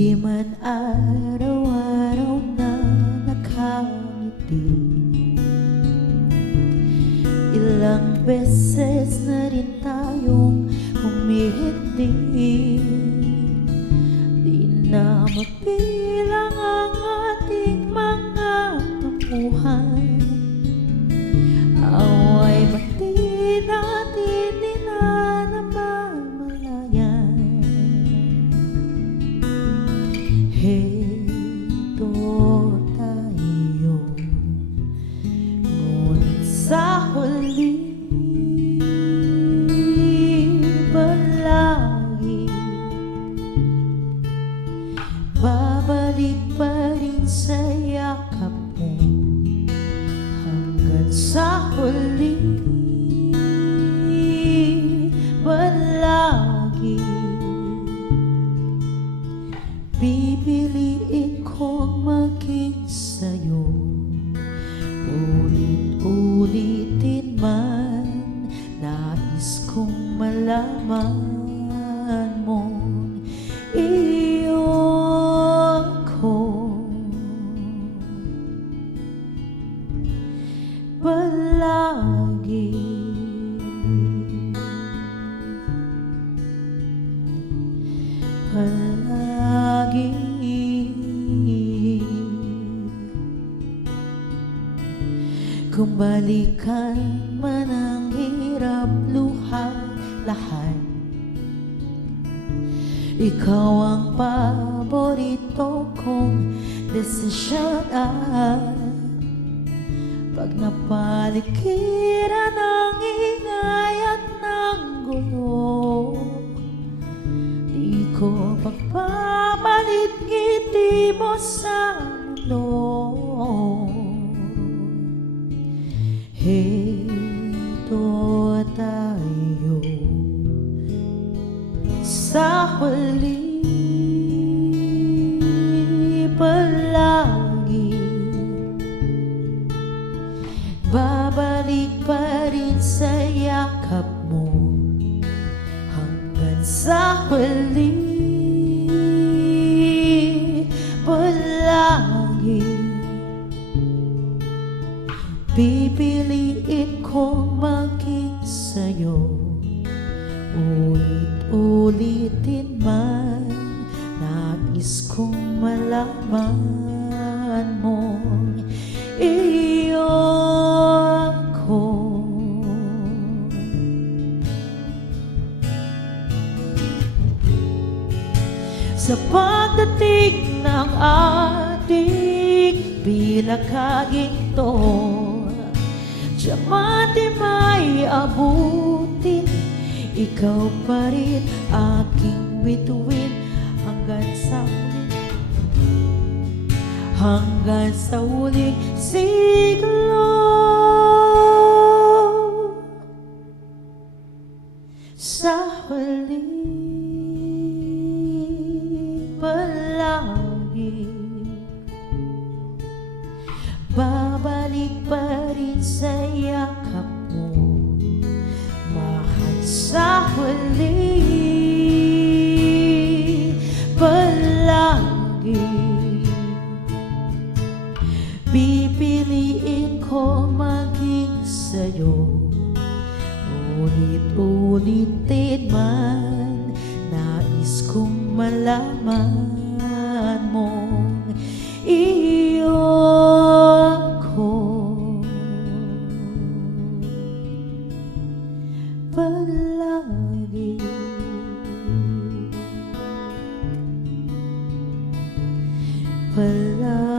Di man araw-araw na nakangiti, ilang beses na rin tayong humihindi. Di na mabilang ang ating mga tampuhan, away ba't di natin di na namamalayan? Heto tayo, ngunit sa huli palagi babalik pa rin sa yakap mo. Hanggang sa huli palagi pipiliin kong maging sa'yo. Ulit-ulitin man, nais kong malaman mong iyo ko. Palagi palagi kung balikan man ang hirap, luha, lahat, ikaw ang paborito kong desisyon. At pag napaligiran ng ingay at ng gulo, di ko pagpapalit ngiti mo sa mundo. Heto tayo sa huli palagi babalik pa rin sa yakap mo. Hanggang sa huli palagi pipiliin kong maging sa'yo. Ulit-ulitin man, nais kong malaman mong iyo ko. Sa pagdating ng ating pinakaginto, diamante may abutin, ikaw pa rin aking bituin. Hanggang sa huling siglo. Sa huli palagi babalik pa rin sa yakap mo. Mahal, sa huli palagi pipiliin ko maging sa'yo. Ulit-ulitin man, nais kong malaman mong iyo ko. Palagi palagi